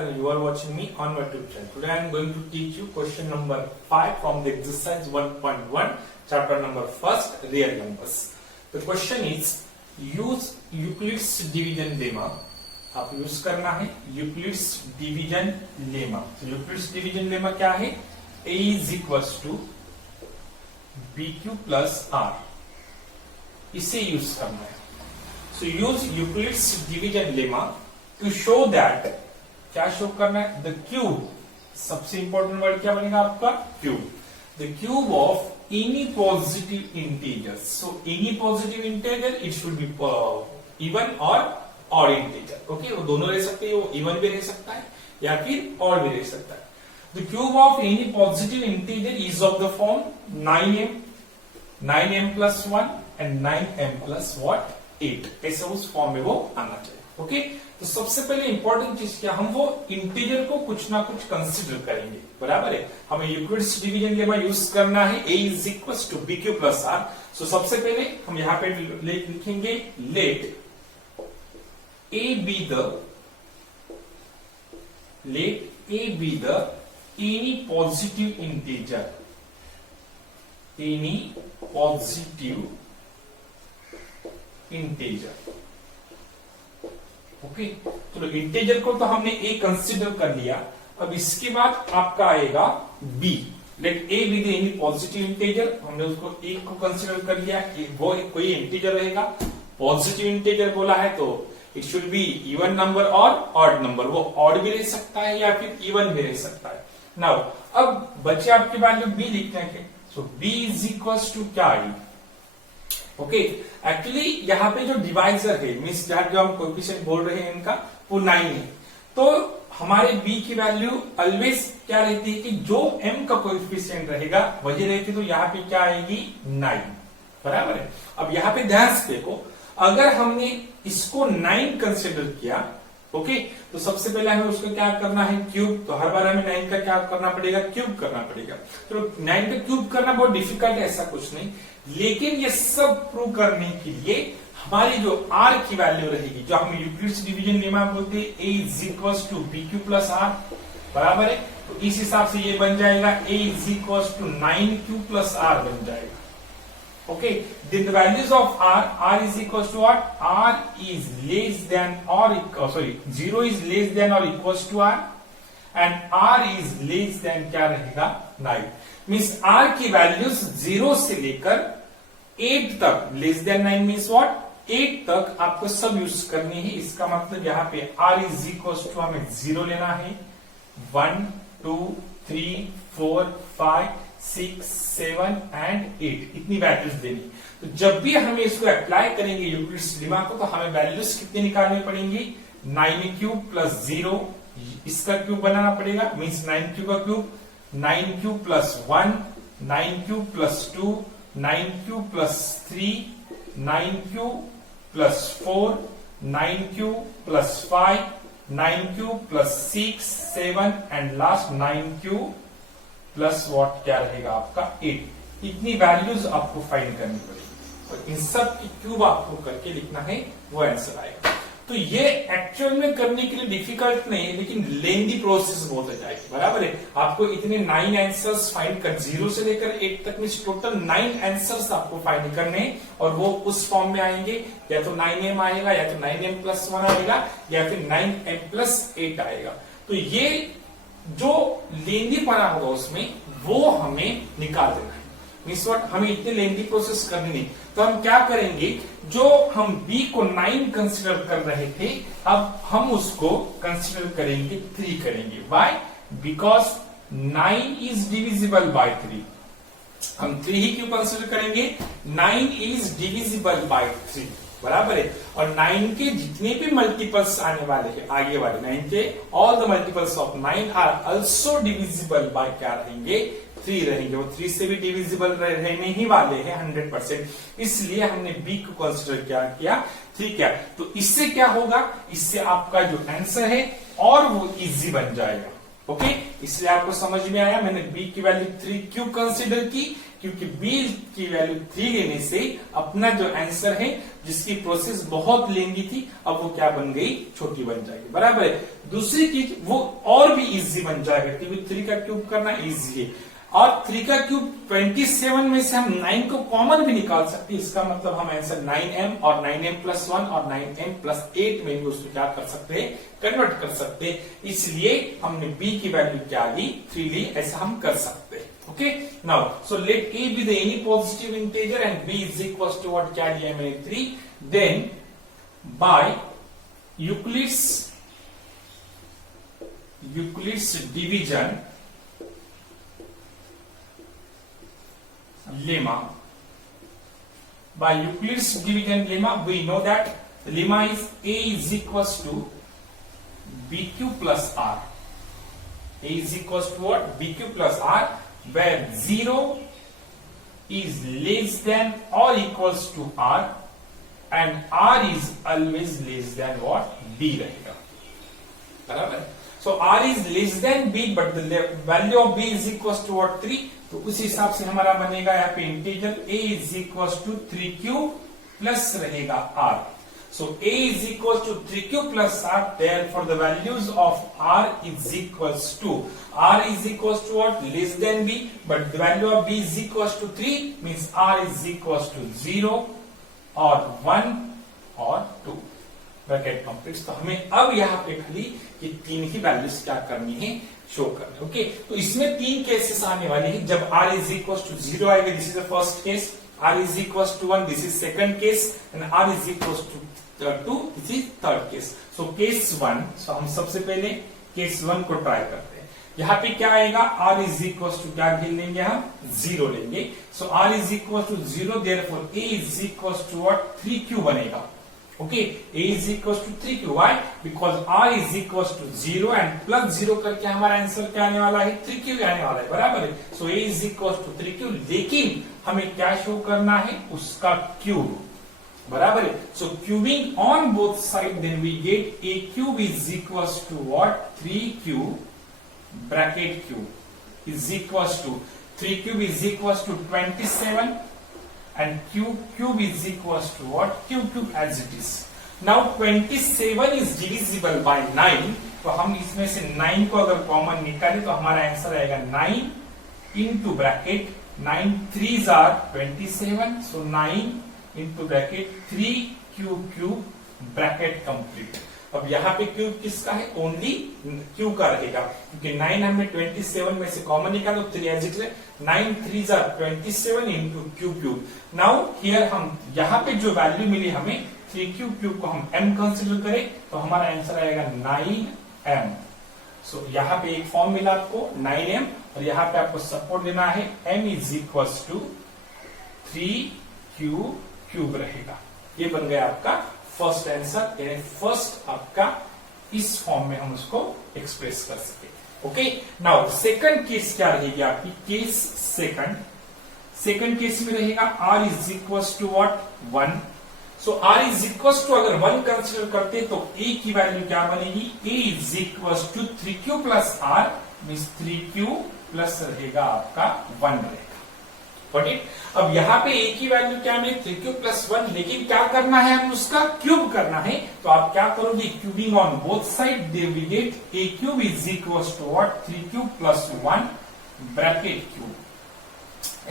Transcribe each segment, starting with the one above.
and you are watching me on my YouTube channel. Today I am going to teach you question number 5 from the exercise 1.1, chapter number 1, real numbers. The question is use Euclid's division lemma. आप use करना है Euclid's division lemma. Euclid's division lemma क्या है? A is equals to BQ plus R. इसे use करना है. So use Euclid's division lemma to show that, क्या show करना है? The cube, सबसे इंपॉर्टेंट वर्ड क्या बनेगा आपका? Cube. The cube of any positive integer. So any positive integer it should be even or odd integer. Okay, वो दोनों रह सकते हैं, वो even भी रह सकता है या फिर odd भी रह सकता है. The cube of any positive integer is of the form 9m plus 1 and 9m plus what? 8. ऐसा उस फॉर्म में वो आना चाहिए. ओके, तो सबसे पहले इंपॉर्टेंट चीज क्या, हम वो इंटीजर को कुछ ना कुछ कंसीडर करेंगे. बराबर है, हमें यूक्लिड्स डिवीजन लेमा यूज करना है. A is equals to BQ plus R. सो सबसे पहले हम यहां पे लिखेंगे let A be the any positive integer. Any positive integer. Okay, चलो इंटीजर को तो हमने ए कंसीडर कर लिया. अब इसके बाद आपका आएगा B. Let A B the any positive integer. हमने उसको ए को कंसीडर कर लिया. वो कोई इंटीजर रहेगा. पॉजिटिव इंटीजर बोला है तो it should be even number और ऑड नंबर. वो ऑड भी रह सकता है या फिर इवन भी रह सकता है. नाउ अब बचे आपके वैल्यू बी लिखने के. सो बी इज इक्वल्स टू क्या आई? ओके, एक्चुअली यहाँ पे जो डिवाइजर है मीन्स जो हम कोएफिशिएंट बोल रहे हैं इनका वो 9 है. तो हमारे b की वैल्यू ऑलवेज क्या रहती है कि जो m का कोएफिशिएंट रहेगा वही रहती. तो यहाँ पे क्या आएगी? 9. बराबर है. अब यहाँ पे ध्यान से देखो, अगर हमने इसको 9 कंसिडर किया, ओके, तो सबसे पहले हमें उसको क्या करना है? क्यूब. तो हर बार हमें 9 का क्या करना पड़ेगा? क्यूब करना पड़ेगा. तो 9 का क्यूब करना बहुत डिफिकल्ट है, ऐसा कुछ नहीं. लेकिन ये सब प्रूव करने के लिए हमारी जो r की वैल्यू रहेगी, जो हम यूक्लिड्स डिवीजन लेमा बोलते हैं, A is equals to BQ plus R. बराबर है. तो इस हिसाब से ये बन जाएगा A is equals to 9Q plus R बन जाएगा. Okay, then the values of R is equals to what? R is less than or 0 is less than or equals to R and R is less than क्या रहेगा? 9. Means R की values 0 से लेकर 8 तक, less than 9 means what? 8 तक आपको सब use करनी है. इसका मतलब यहाँ पे R is equals to हमें 0 लेना है. 1, 2, 3, 4, 5, 6, 7 एंड 8 इतनी वैल्यूज देनी. तो जब भी हमें इसको अप्लाई करेंगे यूक्लिड्स लेमा को, तो हमें वैल्यूज कितनी निकालनी पड़ेंगी? 9 क्यूब प्लस 0, इसका क्यूब बनाना पड़ेगा. मीन्स 9 क्यूब का cube, 9 cube plus 1, 9 cube plus 2, 9 cube plus 3, 9 cube plus 4, 9 cube plus 5, 9 cube plus 6, 7 and last 9 cube plus what क्या रहेगा आपका? 8. इतनी वैल्यूज आपको फाइंड करनी पड़ेगी और इन सब की क्यूब आपको करके लिखना है, वो आंसर आएगा. तो ये एक्चुअल में करने के लिए डिफिकल्ट नहीं है, लेकिन लेंदी प्रोसेस बहुत हो जाएगी. बराबर है. आपको इतने 9 आंसर्स फाइंड कर 0 से लेकर 8 तक में टोटल 9 आंसर्स आपको फाइंड करने हैं और वो उस फॉर्म में आएंगे. या तो 9m आएगा, या तो 9m प्लस 1 आएगा, या फिर 9m प्लस 8 आएगा. तो ये जो लेंदी पना होगा उसमें वो हमें निकाल देना है. Means what? हमें इतनी लेंदी प्रोसेस करनी नहीं. तो हम क्या करेंगे, जो हम b को 9 कंसिडर कर रहे थे, अब हम उसको कंसिडर करेंगे 3 करेंगे. Why? Because 9 is divisible by 3. हम 3 ही क्यों कंसिडर करेंगे? 9 इज डिविजिबल बाय 3. बराबर है. और 9 के जितने भी मल्टीपल्स आने वाले हैं, आगे वाले 9 के all the multiples of 9 are also divisible by क्या रहेंगे? 3 रहेंगे. वो 3 से भी डिविजिबल रहने ही वाले हैं 100%. इसलिए हमने b को कंसिडर किया 3 क्या. तो इससे क्या होगा? इससे आपका जो आंसर है और वो इजी बन जाएगा. ओके, इसलिए आपको समझ में आया. मैंने b की वैल्यू 3 क्यों कंसिडर की? क्योंकि b की वैल्यू 3 लेने से अपना जो आंसर है, जिसकी प्रोसेस बहुत लेंगी थी, अब वो क्या बन गई, छोटी बन जाएगी। बराबर है। दूसरी चीज वो और भी इजी बन जाएगा, क्योंकि 3 का क्यूब करना इजी है, और 3 का क्यूब 27 में से हम 9 को कॉमन भी निकाल सकते हैं। इसका मतलब हम आंसर 9m और 9m+1 और 9m+8 में भी उसको क्या कर सकते हैं, कन्वर्ट कर सकते हैं। इसलिए हमने b की वैल्यू क्या ली, 3 ली। ऐसा हम कर सकते हैं। Okay, now so let a B the any positive integer and b is equal to what, क्या लिया मैंने 3। Then by Euclid's division lemma, by Euclid's division lemma, we know that the lemma is a is equals to bq plus r. A is equals to what, bq plus r, where 0 is less than or equals to r and r is always less than what, b रहेगा। बराबर। So r is less than b, but the value of b is equals to what, 3। तो उस हिसाब से हमारा बनेगा यहाँ पे integer a is equal to 3q plus रहेगा r। So a is equal to 3q plus r, therefore the values of r is equals to, r is equals to what, less than b, but the value of b is equals to 3, means r is equals to 0 or 1 or 2। Bracket complete. तो हमें अब यहाँ पे खाली ये 3 ही values क्या करनी है, शो करनी। ओके, तो इसमें 3 केसेस आने वाले हैं। जब r इज इक्वल टू 0 आएगा, this is the first case, r is equal to 1, this is second case, and r is equal to 2, this is third case. So case 1, so हम सबसे पहले केस 1 को try करते हैं। यहाँ पे क्या आएगा, r इज इक्वल टू क्या लेंगे हम, 0 लेंगे। So r is equal to 0, therefore a is equal to what, 3q बनेगा। Okay, a is equals to 3q. Why? Because r is equals to 0 and plus 0 करके हमारा आंसर क्या आने वाला है, 3q आने वाला है। बराबर है। So a is equals to 3q, लेकिन हमें क्या शो करना है, उसका क्यूब। बराबर है। So cubing on both sides, then we get a cube is equals to what, 3q bracket cube is equals to 3 cube is equals to 27 and cube is equals to what, cube as it is. Now 27 is divisible by 9, तो हम इसमें से 9 को अगर common निकालें तो हमारा answer आएगा 9 into bracket 9 3s are 27, so 9 into bracket 3 cube bracket complete। अब यहाँ पे क्यूब किसका है, ओनली क्यू का रहेगा, क्योंकि 9 हमने 27 में से कॉमन निकाला तो 3 as it is, 9 3s are 27 into cube. Now here हम यहाँ पे जो वैल्यू मिली हमें 3 क्यूब को हम m कंसिडर करें तो हमारा आंसर आएगा 9m। सो यहाँ पे एक फॉर्म मिला आपको 9m, और यहाँ पे आपको सपोर्ट देना है m is equal to 3 cube रहेगा। ये बन गया आपका फर्स्ट आंसर, यानी फर्स्ट आपका इस फॉर्म में हम उसको एक्सप्रेस कर सके। ओके, नाउ सेकंड केस क्या रहेगी आपकी, केस सेकंड केस में रहेगा r is equal to what, 1। So r is equal to अगर 1 कंसिडर करते तो a की वैल्यू क्या बनेगी, a is equal to 3q plus r, means 3q plus रहेगा आपका 1 रहेगा। अब यहाँ पे a की वैल्यू क्या है, 3q प्लस 1, लेकिन क्या करना है, हम उसका क्यूब करना है। तो आप क्या करोगे, cubing on both side, they we get a cube is equal to what, 3q plus 1 bracket cube,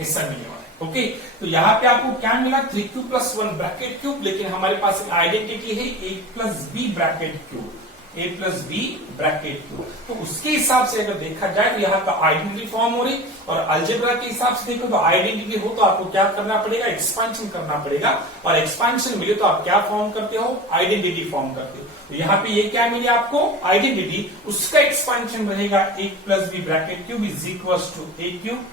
ऐसा मिलने वाला है। ओके, तो यहाँ पे आपको क्या मिला, 3q प्लस 1 ब्रैकेट क्यूब, लेकिन हमारे पास एक आइडेंटिटी है a plus b bracket cube, a plus b bracket cube. तो उसके हिसाब से अगर देखा जाए तो यहाँ का आइडेंटिटी फॉर्म हो रही, और अलजेब्रा के हिसाब से देखो तो आइडेंटिटी हो तो आपको क्या करना पड़ेगा, एक्सपांशन करना पड़ेगा, और एक्सपांशन मिले तो आप क्या फॉर्म करते हो, आइडेंटिटी फॉर्म करते हो। तो यहाँ पे ये क्या मिले आपको, आइडेंटिटी, उसका एक्सपांशन रहेगा a plus b bracket cube is equal to a cube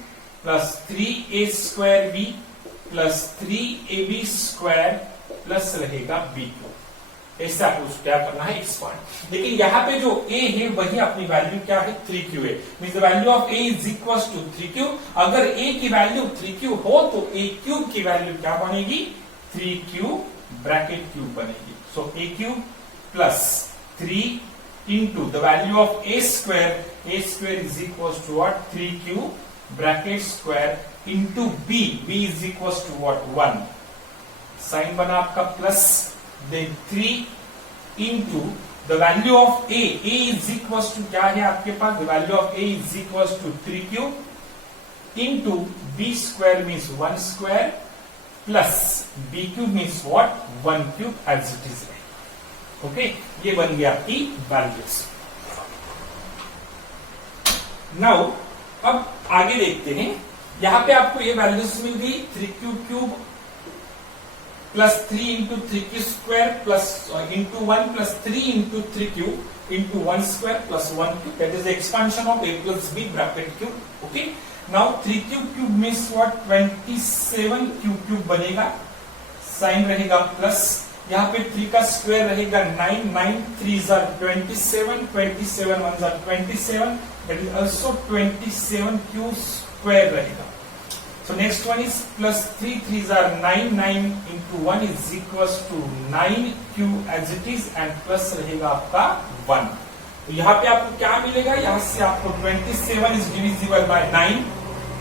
plus 3a square b plus 3ab square plus रहेगा b क्यूब। ऐसे आपको क्या करना है, एक्सपांड। लेकिन यहाँ पे जो a है वही अपनी वैल्यू क्या है, 3q है, means the value of a is equal to 3q। अगर a की वैल्यू 3q हो तो a क्यूब की वैल्यू क्या बनेगी, 3q ब्रैकेट क्यूब बनेगी। So a cube plus 3 into the value of a square is equal to what, 3q bracket square into B, B is equal to what 1, sign बना आपका plus, then 3 into the value of A is equal to क्या है आपके पास, the value of A is equal to 3 cube into B square means 1 square plus B cube means what 1 cube as it is. Okay, ये बन गया आपकी values. Now अब आगे देखते हैं, यहां पे आपको ये वैल्यूज मिल गई 3 cube plus 3 into 3 q square plus into 1 plus 3 into 3 cube into 1 square plus 1 cube, that is the expansion of a plus b bracket cube. Okay, now 3 cube means what 27 cube बनेगा, sign रहेगा plus, यहाँ पे 3 का square रहेगा 9, 9 3 are 27, 27 1 are 27, that is also 27 Q square रहेगा। So next one is plus 3 3s are 9, 9 into 1 is equals to 9 q as it is and plus रहेगा आपका 1। तो यहाँ पे आपको क्या मिलेगा, यहाँ से आपको 27 is divisible by 9,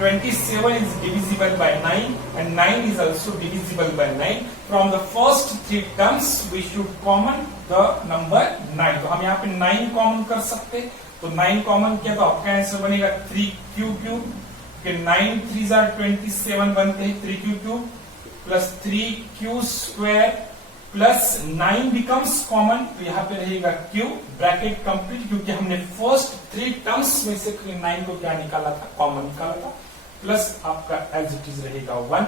27 is divisible by 9 and 9 is also divisible by 9. From the first 3 terms we should common the number 9. तो हम यहाँ पे 9 कॉमन कर सकते, तो 9 कॉमन किया तो आपका आंसर बनेगा 3 क्यूब, 9 3s are 27 बनते हैं 3 cube plus 3 q square plus 9 becomes common, तो यहाँ पे रहेगा क्यू ब्रैकेट कंप्लीट, क्योंकि हमने फर्स्ट 3 टर्म्स में से 9 को क्या निकाला था, कॉमन निकाला था, प्लस आपका एज इट इज रहेगा 1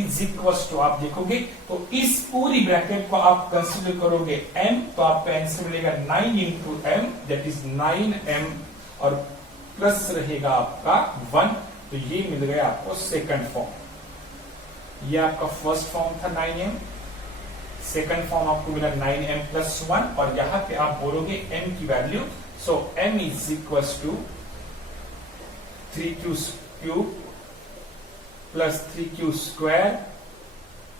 इज इक्वल टू, आप देखोगे तो इस पूरी ब्रैकेट को आप कंसीडर करोगे m, तो आपका आंसर मिलेगा 9 into M, that is 9m और प्लस रहेगा आपका 1, तो ये मिल गया आपको सेकंड फॉर्म। ये आपका फर्स्ट फॉर्म था 9m, सेकंड फॉर्म आपको मिला 9m प्लस 1 और यहां पे आप बोलोगे m की वैल्यू, so m is equal to 3 q cube plus 3 q square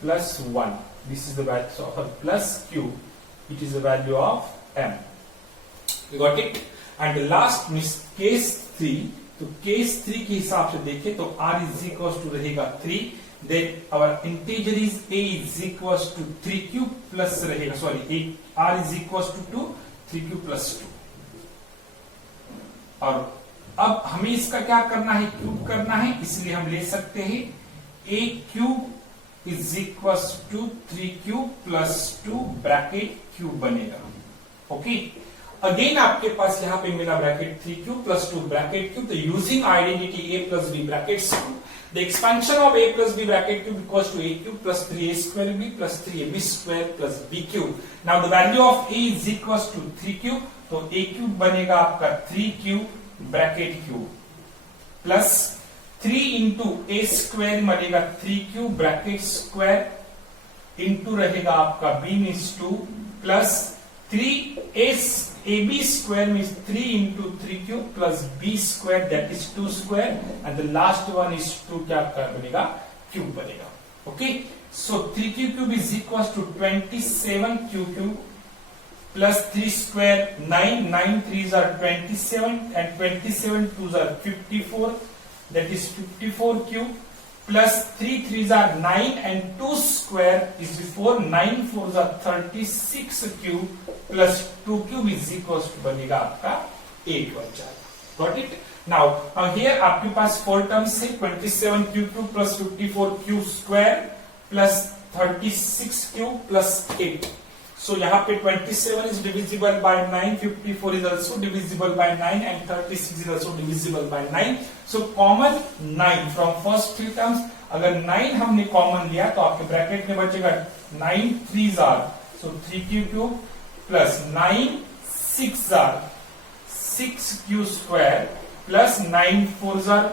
plus 1, this is the value of plus q, it is the value of m। You got it. And last miss case 3, तो case 3 के हिसाब से देखें तो r is equal to रहेगा 3, then our integer is a is equal to 3 cube plus रहेगा, sorry r is equal to 3 cube plus 2। और अब हमें इसका क्या करना है, क्यूब करना है, इसलिए हम ले सकते हैं a cube is equal to 3 cube plus 2 bracket cube बनेगा। ओके, अगेन आपके पास यहाँ पे मिला bracket 3 cube plus 2 bracket cube, तो using identity a plus b bracket cube, the expansion of a plus b bracket cube equals to a cube plus 3a square b plus 3ab square plus b cube. Now the value of a is equals to 3 cube, तो a cube बनेगा आपका 3 cube bracket cube plus 3 into a square बनेगा 3 cube bracket square into रहेगा आपका b means 2 plus 3ab square means 3 into 3 cube plus b square that is 2 square and the last one is 2 क्या बनेगा, cube बनेगा। Okay, so 3 cube is equals to 27 cube plus 3 square 9, 9 3s are 27 and 27 2s are 54, that is 54 cube plus 3 3s are 9 and 2 square is before 9 4s are 36 cube plus 2 cube is equals to बनेगा आपका 8 बन जाएगा। Got it? Now here आपके पास 4 terms है, 27 cube plus 54 cube square plus 36 cube plus 8। So यहाँ पे 27 is divisible by 9, 54 is also divisible by 9 and 36 is also divisible by 9. So common 9 from first 3 terms, अगर 9 हमने कॉमन लिया तो आपके bracket में बचेगा 9 3s are, so 3 cube plus 9 6s are 6 q square plus 9 4s are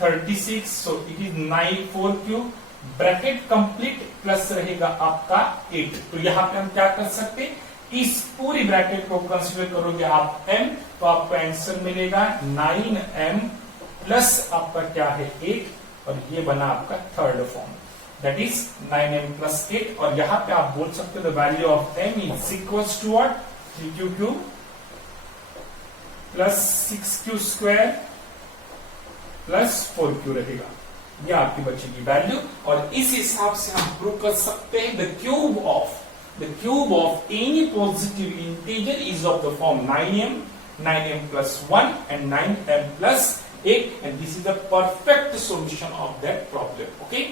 36, so it is 9 4 cube bracket complete plus रहेगा आपका 8। तो यहाँ पे हम क्या कर सकते, इस पूरी ब्रैकेट को कंसीडर करोगे आप m, तो आपको आंसर मिलेगा 9m प्लस आपका क्या है 8 और ये बना आपका third form, that is 9m plus 8। और यहाँ पे आप बोल सकते हो the value of m is equals to what, 3 cube plus 6 q square plus 4q रहेगा, ये आपकी बचेगी वैल्यू। और इस हिसाब से हम प्रूव कर सकते हैं the cube of any positive integer is of the form 9m plus 1 and 9m plus 8, and this is the perfect solution of that problem. Okay.